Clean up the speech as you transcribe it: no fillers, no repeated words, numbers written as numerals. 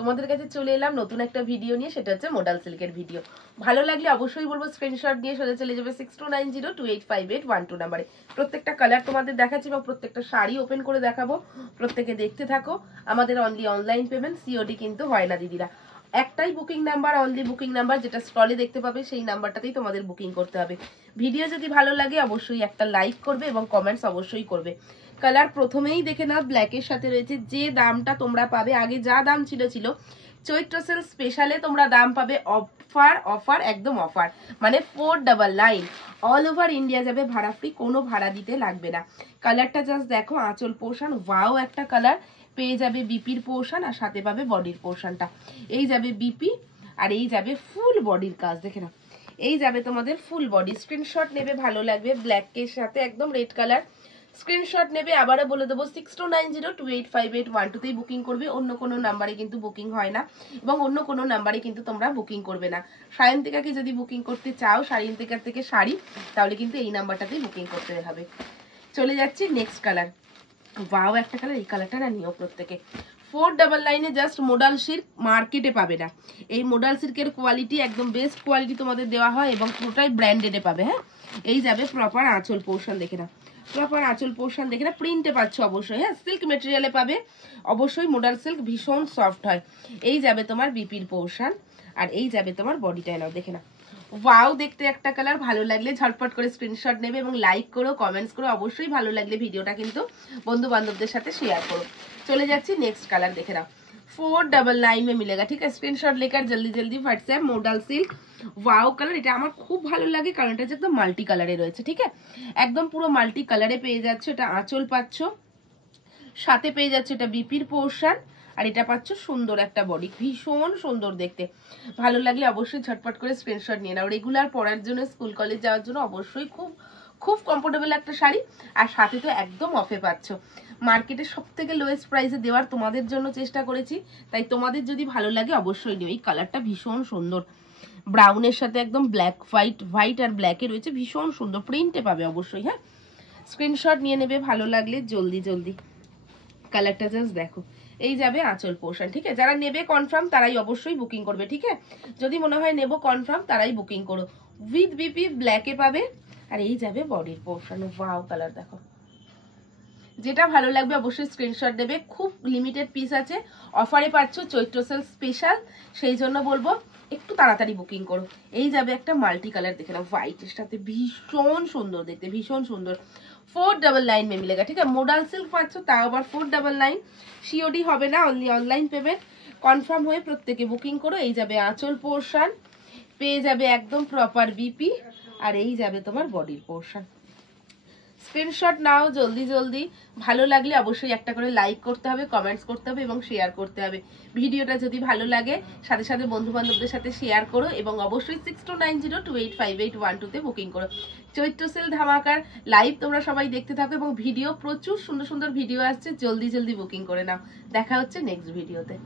তোমাদের কাছে চলে এলাম নতুন একটা ভিডিও নিয়ে, সেটা হচ্ছে মডাল সিল্কের ভিডিও। ভালো লাগলে অবশ্যই বলবো স্ক্রিনশট নিয়ে সোজা চলে যাবে 6290285812 নাম্বারে। প্রত্যেকটা কালার তোমাদের দেখাচ্ছি বা প্রত্যেকটা শাড়ি ওপেন করে দেখাবো, প্রত্যেকে দেখতে থাকো। আমাদের অনলি অনলাইন পেমেন্ট, সিওডি কিন্তু হয় না দিদিরা। একটাই booking number, only booking number, যেটা স্ক্রলে দেখতে পাবে সেই নাম্বারটাতেই তোমাদের বুকিং করতে হবে। ভিডিও যদি ভালো লাগে অবশ্যই একটা লাইক করবে এবং কমেন্টস অবশ্যই করবে। কালার প্রথমেই দেখে নাও, ব্ল্যাকের সাথে রয়েছে। যে দামটা তোমরা পাবে, আগে যা দাম ছিল চৈত্র সেল স্পেশালে তোমরা দাম পাবে অফার অফার একদম অফার, মানে 499 অল ওভার ইন্ডিয়া যাবে ভাড়া ফ্রি, কোনো ভাড়া দিতে লাগবে না। কালারটা জাস্ট দেখো, আঁচল পোর্শন ওয়াও একটা কালার, পেয়ে যাবে বিপির পোর্শন আর সাথে পাবে বডির পোর্শনটা। এই যাবে বিপি আর এই যাবে ফুল বডির কাজ, দেখে নাও এই যাবে তোমাদের ফুল বডি। স্ক্রিনশট নেবে, ভালো লাগবে ব্ল্যাকের সাথে একদম রেড কালার। স্ক্রিনশট নেবে, আবারও বলে দেবো 6290285812তেই বুকিং করবে, অন্য কোনো নাম্বারে কিন্তু বুকিং হয় না এবং অন্য কোনো নাম্বারে কিন্তু তোমরা বুকিং করবে না। সায়ন্তিকাকে যদি বুকিং করতে চাও, সায়ন্তিকার থেকে শাড়ি, তাহলে কিন্তু এই নাম্বারটাতেই বুকিং করতে হবে। চলে যাচ্ছি নেক্সট কালার। ওয়াও একটা কালার, এই কালারটা না নিও প্রত্যেকে। 499 জাস্ট মোডাল সিল্ক, মার্কেটে পাবে না। এই মোডাল সিল্কের কোয়ালিটি একদম বেস্ট কোয়ালিটি তোমাদের দেওয়া হয় এবং পুরোটাই ব্র্যান্ডেডে পাবে। হ্যাঁ, এই যাবে প্রপার আঁচল পোর্শন, দেখে না প্রপার আঁচল পোর্শন দেখে না, প্রিন্টে পাচ্ছ অবশ্যই। হ্যাঁ, সিল্ক মেটেরিয়ালে পাবে অবশ্যই, মোডাল সিল্ক ভীষণ সফট হয়। এই যাবে তোমার বিপির পোর্শন আর এই যাবে তোমার বডিটা, নাও দেখে না। ওয়াও দেখতে একটা কালার, ভালো লাগলে ঝটপট করে স্ক্রিনশট নেবে এবং লাইক করো, কমেন্টস করো। অবশ্যই ভালো লাগলে ভিডিওটা কিন্তু বন্ধু বান্ধবদের সাথে শেয়ার করো। চলে যাচ্ছি নেক্সট কালার, দেখে নাও 499 में मिलेगा, ঠিক আছে। স্ক্রিনশট लेकर जल्दी जल्दी WhatsApp model silk wow colour. এটা আমার খুব ভালো লাগে কারণ এটা একদম মাল্টি কালারে রয়েছে, ঠিক আছে, একদম পুরো মাল্টি কালারে পেয়ে যাচ্ছে। এটা আঁচল পাচ্ছ, সাথে পেয়ে যাচ্ছে এটা বিপির পোর্শন আর এটা পাচ্ছ সুন্দর একটা বডি, ভীষণ সুন্দর দেখতে। ভালো লাগলে অবশ্যই ঝটপট করে স্ক্রিনশট নিয়ে নাও। রেগুলার পরার জন্য, স্কুল কলেজ যাওয়ার জন্য অবশ্যই খুব খুব কমফোর্টেবল একটা শাড়ি, আর সাথে তো একদম অফে পাচ্ছ। মার্কেটে সব থেকে লোয়েস্ট প্রাইসে দেওয়ার তোমাদের জন্য চেষ্টা করেছি, তাই তোমাদের যদি ভালো লাগে অবশ্যই নিও। এই কালারটা ভীষণ সুন্দর, ব্রাউনের সাথে একদম ব্ল্যাক হোয়াইট, হোয়াইট আর ব্ল্যাকে রয়েছে, ভীষণ সুন্দর, প্রিন্টে পাবে অবশ্যই। হ্যাঁ, স্ক্রিনশট নিয়ে নেবে ভালো লাগলে জলদি জলদি। কালারটা জাস্ট দেখো, এই যাবে আঁচল পোর্শন, ঠিক আছে। যারা নেবে কনফার্ম তারাই অবশ্যই বুকিং করবে, ঠিক আছে। যদি মনে হয় নেব কনফার্ম তারাই বুকিং করো। উইথ বিপি ব্ল্যাকে পাবে আর এই যাবে বডির পোর্শন। ওয়াও কালার দেখো, যেটা ভালো লাগবে অবশ্যই স্ক্রিনশট দেবে। খুব লিমিটেড পিস আছে, অফারে পাচ্ছ চৈত্র সেল স্পেশাল, সেই জন্য বলবো একটু তাড়াতাড়ি বুকিং করো। এই যাবে একটা মাল্টি কালার, দেখে নাও হোয়াইটের সাথে, ভীষণ সুন্দর দেখতে, ভীষণ সুন্দর। 499 में मिलेगा, ঠিক আছে। মোডাল সিল্ক পাচ্ছ, তাও আবার 499। সিওডি হবে না, অনলি অনলাইন পেমেন্ট। কনফার্ম হয়ে প্রত্যেকে বুকিং করো। এই যাবে আঁচল পোর্শন, পেয়ে যাবে একদম প্রপার বিপি আর এই যাবে তোমার বডির পোর্শন। স্ক্রিনশট নাও জলদি জলদি। ভালো লাগলে অবশ্যই একটা করে লাইক করতে হবে, কমেন্টস করতে হবে এবং শেয়ার করতে হবে। ভিডিওটা যদি ভালো লাগে সাথে সাথে বন্ধু বান্ধবদের সাথে শেয়ার করো এবং অবশ্যই 6290285812তে বুকিং করো। চৈত্র সেল ধামাকার লাইভ তোমরা সবাই দেখতে থাকো এবং ভিডিও প্রচুর সুন্দর সুন্দর ভিডিও আসছে, জলদি জলদি বুকিং করে নাও। দেখা হচ্ছে নেক্সট ভিডিওতে।